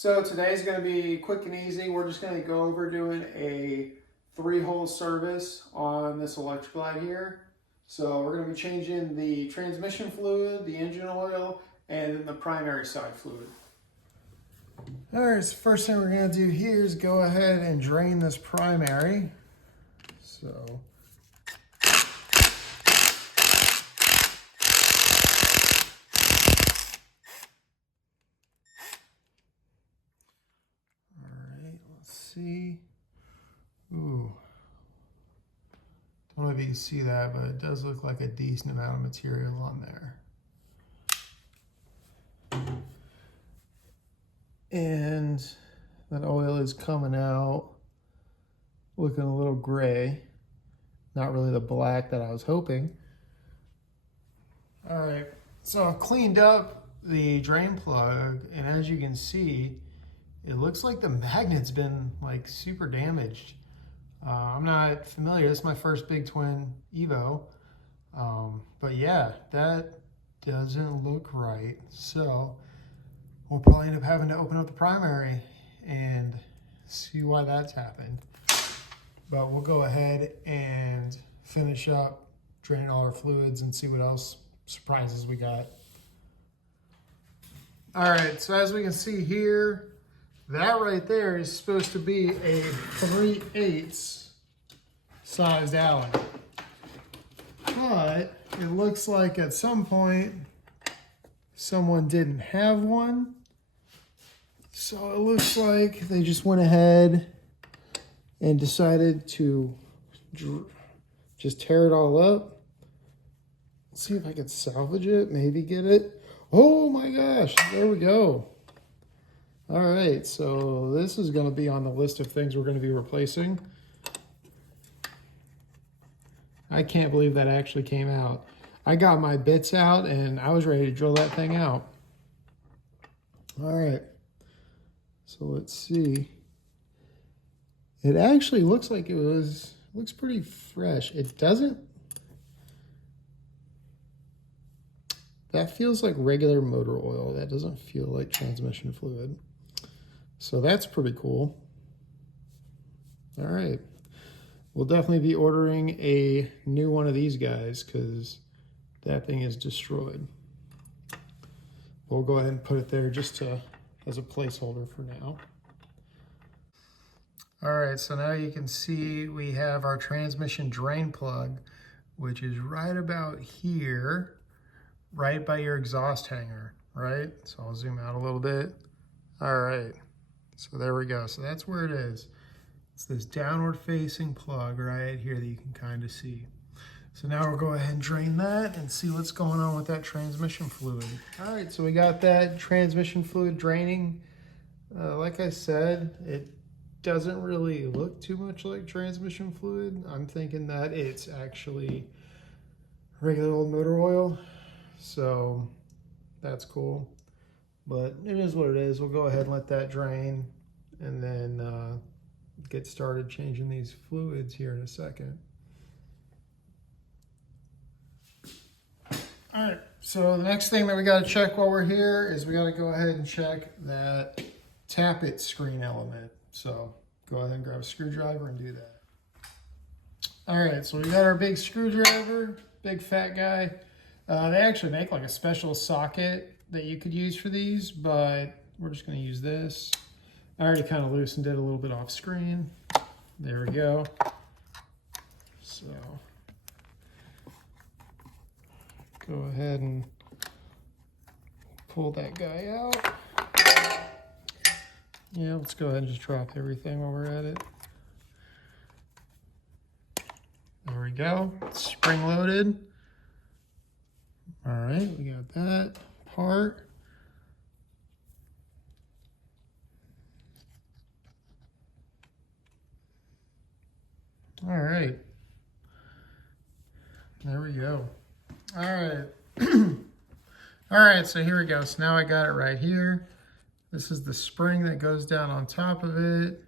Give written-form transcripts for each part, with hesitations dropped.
So today's going to be quick and easy. We're just going to go over doing a 3-hole service on this Electra Glide here. So we're going to be changing the transmission fluid, the engine oil, and then the primary side fluid. All right, so first thing we're going to do here is go ahead and drain this primary. So see. Ooh. Don't know if you can see that, but it does look like a decent amount of material on there. And that oil is coming out looking a little gray. Not really the black that I was hoping. All right, so I've cleaned up the drain plug, and as you can see, it looks like the magnet's been like super damaged. I'm not familiar, this is my first big twin Evo. But yeah, that doesn't look right. So we'll probably end up having to open up the primary and see why that's happened. But we'll go ahead and finish up draining all our fluids and see what else surprises we got. All right, so as we can see here, that right there is supposed to be a 3/8 sized Allen. But it looks like at some point someone didn't have one. So it looks like they just went ahead and decided to just tear it all up. Let's see if I can salvage it, maybe get it. Oh my gosh, there we go. All right, so this is going to be on the list of things we're going to be replacing. I can't believe that actually came out. I got my bits out and I was ready to drill that thing out. All right, so let's see. It actually looks like looks pretty fresh. It doesn't. That feels like regular motor oil. That doesn't feel like transmission fluid. So that's pretty cool. All right. We'll definitely be ordering a new one of these guys because that thing is destroyed. We'll go ahead and put it there just as a placeholder for now. All right, so now you can see we have our transmission drain plug, which is right about here, right by your exhaust hanger, right? So I'll zoom out a little bit. All right. So there we go. So that's where it is. It's this downward facing plug right here that you can kind of see. So now we'll go ahead and drain that and see what's going on with that transmission fluid. All right, so we got that transmission fluid draining. Like I said, it doesn't really look too much like transmission fluid. I'm thinking that it's actually regular old motor oil. So that's cool. But it is what it is. We'll go ahead and let that drain and then get started changing these fluids here in a second. All right, so the next thing that we got to check while we're here is we got to go ahead and check that tappet screen element. So go ahead and grab a screwdriver and do that. All right, so we got our big screwdriver, big fat guy. They actually make like a special socket that you could use for these, but we're just going to use this. I already kind of loosened it a little bit off screen. There we go. So go ahead and pull that guy out. Yeah, let's go ahead and just drop everything while we're at it. There we go. Spring loaded. All right, we got that part. All right. There we go. All right. All right, so here we go. So now I got it right here. This is the spring that goes down on top of it.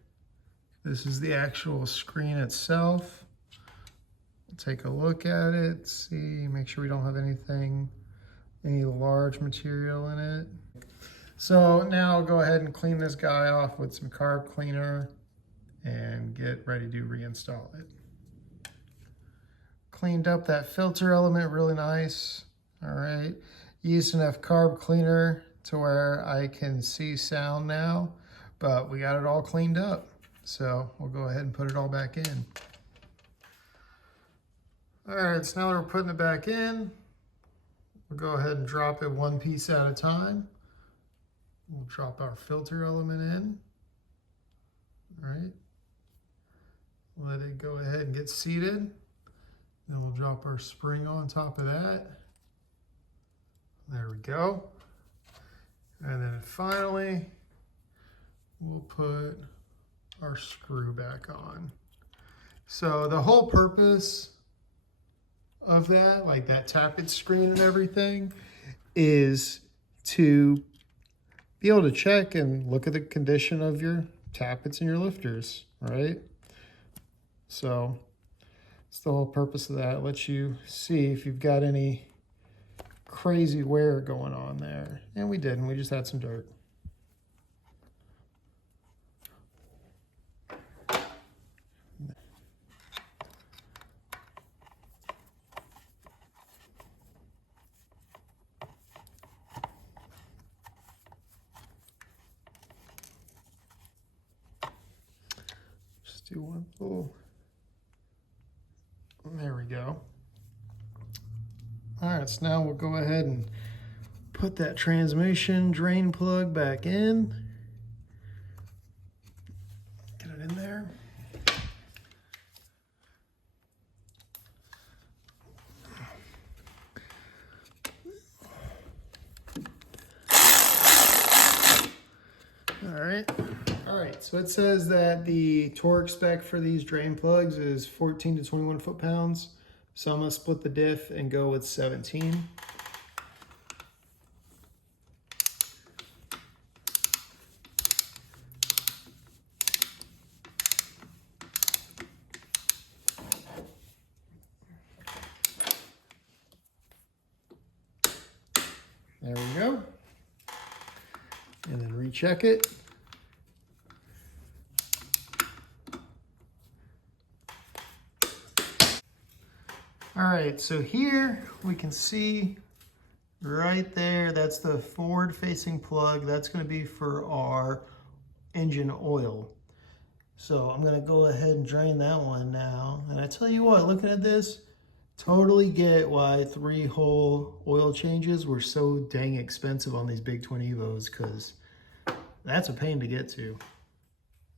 This is the actual screen itself. Take a look at it, see, make sure we don't have any large material in it. So now I'll go ahead and clean this guy off with some carb cleaner and get ready to reinstall it. Cleaned up that filter element really nice. All right, used enough carb cleaner to where I can see sound now, but we got it all cleaned up. So we'll go ahead and put it all back in. All right, so now that we're putting it back in, we'll go ahead and drop it one piece at a time. We'll drop our filter element in. All right, let it go ahead and get seated. Then we'll drop our spring on top of that. There we go. And then finally, we'll put our screw back on. So the whole purpose of that, like that tappet screen and everything, is to be able to check and look at the condition of your tappets and your lifters, right? So it's the whole purpose of that. It lets you see if you've got any crazy wear going on there. And we didn't, we just had some dirt. Just do one little, there we go. All right, so now we'll go ahead and put that transmission drain plug back in. Get it in there. All right, so it says that the torque spec for these drain plugs is 14 to 21 foot-pounds. So I'm gonna split the diff and go with 17. There we go. And then recheck it. All right, so here we can see right there, that's the forward-facing plug. That's gonna be for our engine oil. So I'm gonna go ahead and drain that one now. And I tell you what, looking at this, totally get why 3-hole oil changes were so dang expensive on these big twin Evos, because that's a pain to get to.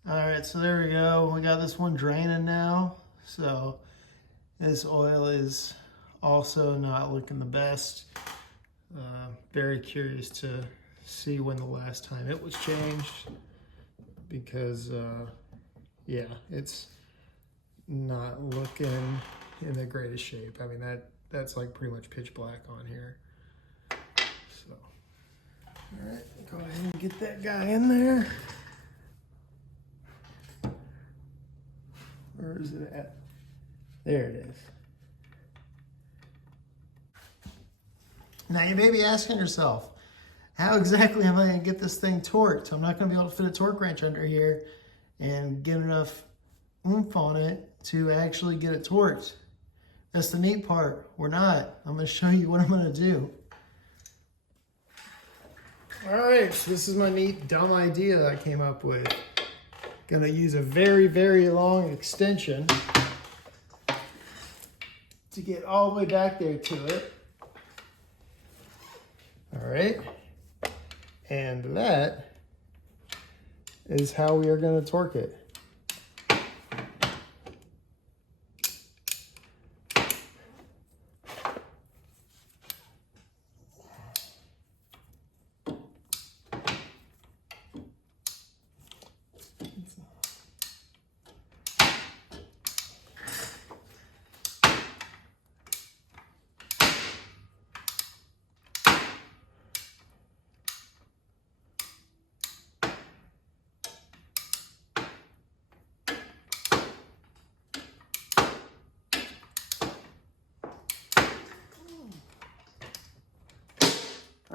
All right, so there we go. We got this one draining now. So this oil is also not looking the best. Very curious to see when the last time it was changed, because yeah, it's not looking in the greatest shape. I mean, that's like pretty much pitch black on here. So, all right, go ahead and get that guy in there. Where is it at? There it is. Now you may be asking yourself, how exactly am I going to get this thing torqued? I'm not going to be able to fit a torque wrench under here and get enough oomph on it to actually get it torqued. That's the neat part. We're not. I'm going to show you what I'm going to do. All right, so this is my neat, dumb idea that I came up with. Going to use a very, very long extension to get all the way back there to it. All right, and that is how we are going to torque it.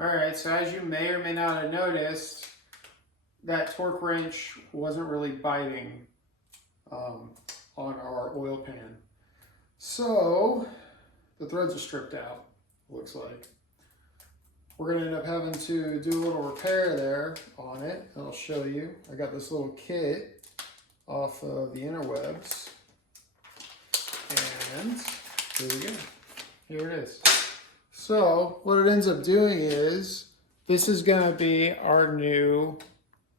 All right, so as you may or may not have noticed, that torque wrench wasn't really biting on our oil pan. So the threads are stripped out, looks like. We're gonna end up having to do a little repair there on it, and I'll show you. I got this little kit off of the interwebs, and here we go. Here it is. So what it ends up doing is, this is gonna be our new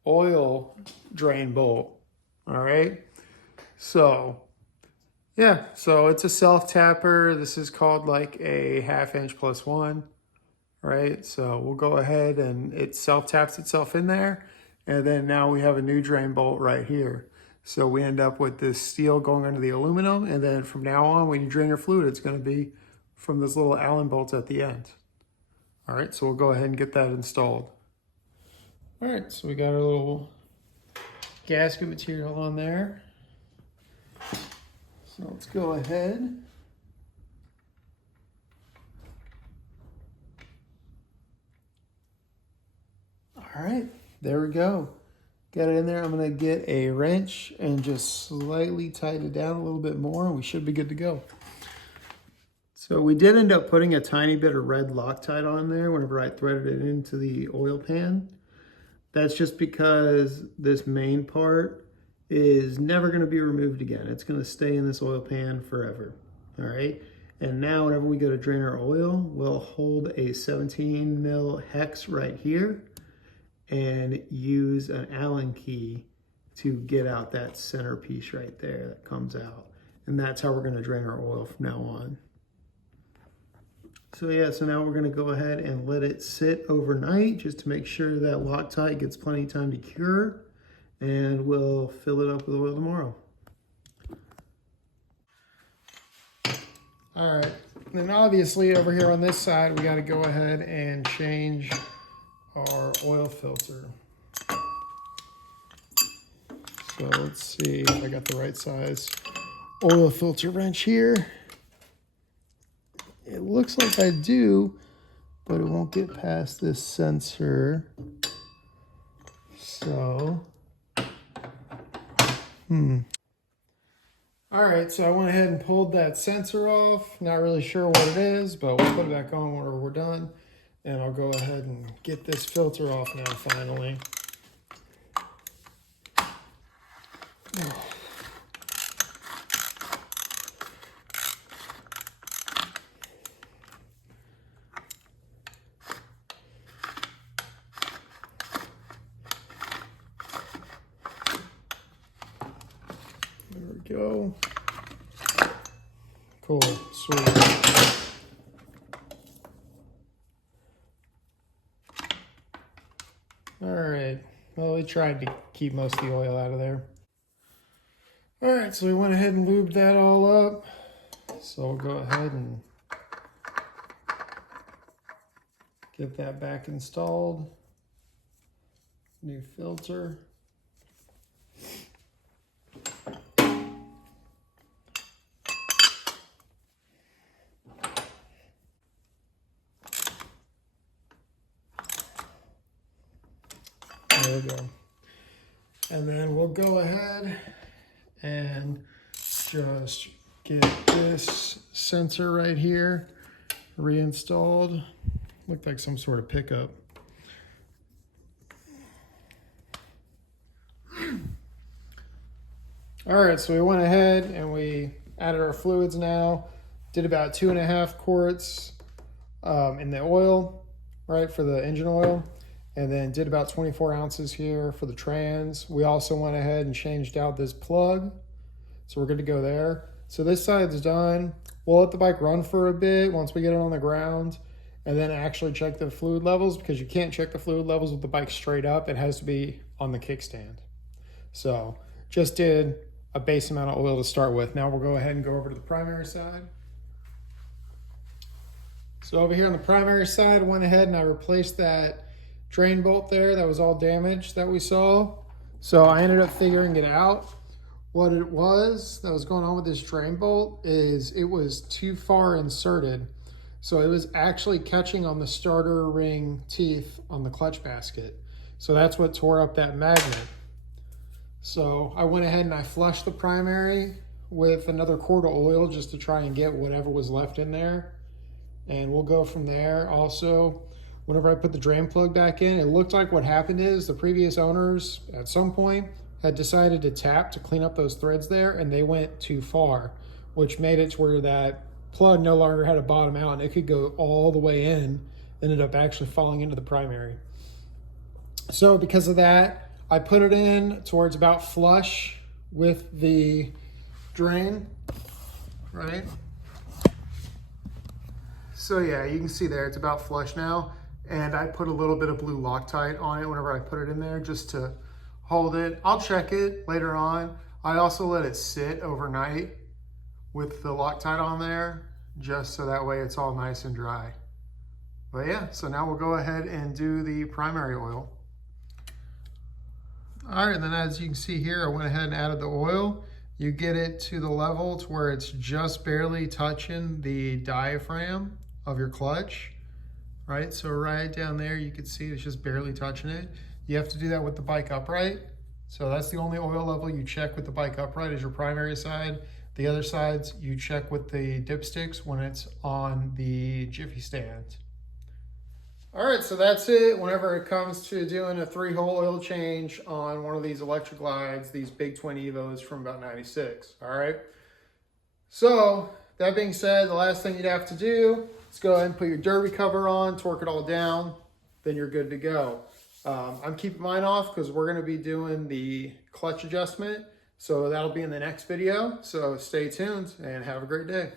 oil drain bolt, all right? So, yeah, so it's a self-tapper. This is called like a 1/2 inch +1, right? So we'll go ahead and it self-taps itself in there. And then now we have a new drain bolt right here. So we end up with this steel going under the aluminum. And then from now on, when you drain your fluid, it's gonna be from those little Allen bolts at the end. All right, so we'll go ahead and get that installed. All right, so we got our little gasket material on there. So let's go ahead. All right, there we go. Got it in there. I'm gonna get a wrench and just slightly tighten it down a little bit more, and we should be good to go. So we did end up putting a tiny bit of red Loctite on there whenever I threaded it into the oil pan. That's just because this main part is never going to be removed again. It's going to stay in this oil pan forever. All right. And now whenever we go to drain our oil, we'll hold a 17 mil hex right here and use an Allen key to get out that center piece right there that comes out. And that's how we're going to drain our oil from now on. So yeah, so now we're gonna go ahead and let it sit overnight just to make sure that Loctite gets plenty of time to cure, and we'll fill it up with oil tomorrow. All right, then obviously over here on this side, we gotta go ahead and change our oil filter. So let's see if I got the right size oil filter wrench here. It looks like I do, but it won't get past this sensor. So, All right, so I went ahead and pulled that sensor off. Not really sure what it is, but we'll put it back on whenever we're done. And I'll go ahead and get this filter off now, finally. There we go. Cool, sweet. All right, well, we tried to keep most of the oil out of there. All right, so we went ahead and lubed that all up. So we'll go ahead and get that back installed. New filter. There we go. And then we'll go ahead and just get this sensor right here reinstalled. Looked like some sort of pickup. All right, so we went ahead and we added our fluids now. Did about 2.5 quarts in the oil, right, for the engine oil. And then did about 24 ounces here for the trans. We also went ahead and changed out this plug. So we're good to go there. So this side's done. We'll let the bike run for a bit once we get it on the ground, and then actually check the fluid levels, because you can't check the fluid levels with the bike straight up. It has to be on the kickstand. So just did a base amount of oil to start with. Now we'll go ahead and go over to the primary side. So over here on the primary side, I went ahead and I replaced that drain bolt there that was all damaged that we saw. So I ended up figuring it out. What it was that was going on with this drain bolt is it was too far inserted. So it was actually catching on the starter ring teeth on the clutch basket. So that's what tore up that magnet. So I went ahead and I flushed the primary with another quart of oil just to try and get whatever was left in there. And we'll go from there. Also, whenever I put the drain plug back in, it looked like what happened is the previous owners at some point had decided to tap to clean up those threads there, and they went too far, which made it to where that plug no longer had a bottom out and it could go all the way in, ended up actually falling into the primary. So because of that, I put it in towards about flush with the drain, right? So yeah, you can see there, it's about flush now. And I put a little bit of blue Loctite on it whenever I put it in there just to hold it. I'll check it later on. I also let it sit overnight with the Loctite on there, just so that way it's all nice and dry. But yeah, so now we'll go ahead and do the primary oil. All right, and then as you can see here, I went ahead and added the oil. You get it to the level to where it's just barely touching the diaphragm of your clutch, right? So right down there, you can see it's just barely touching it. You have to do that with the bike upright. So that's the only oil level you check with the bike upright is your primary side. The other sides you check with the dipsticks when it's on the Jiffy stand. All right, so that's it. Whenever it comes to doing a 3-hole oil change on one of these Electra Glides, these big twin Evos from about 96, all right? So that being said, the last thing you'd have to do is go ahead and put your derby cover on, torque it all down, then you're good to go. I'm keeping mine off because we're gonna be doing the clutch adjustment. So that'll be in the next video. So stay tuned and have a great day.